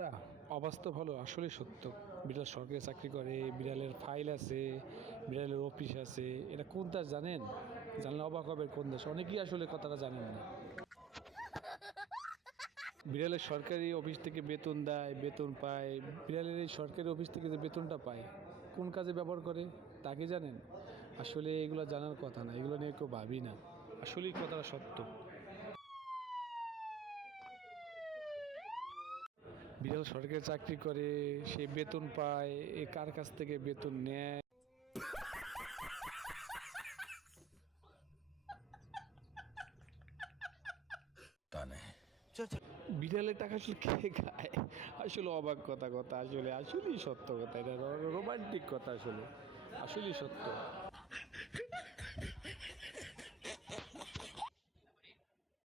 কথাটা অবাস্তব হলো আসলে সত্য। বিড়াল সরকারি চাকরি করে, বিড়ালের ফাইল আছে, বিড়ালের অফিস আছে। এটা কোন দেশ জানেন? জানলে অবাক হবেন কোন দেশ। অনেকেই আসলে কথাটা জানেন না। বিড়ালের সরকারি অফিস থেকে বেতন দেয়, বেতন পায়। বিড়ালের এই সরকারি অফিস থেকে যে বেতনটা পায়, কোন কাজে ব্যবহার করে তা কি জানেন? আসলে এগুলো জানার কথা না, এগুলো নিয়ে কেউ ভাবি না। আসলেই কথাটা সত্য। বিড়াল সরকারি চাকরি করে, সে বেতন পায়, এ কার কাছ থেকে বেতন নেয়? বিড়ালের টাকা আসলে কে খায়? আসলে অবাক কথা আসলে আসলেই সত্য কথা, এটা রোমান্টিক কথা আসলে আসলেই সত্য।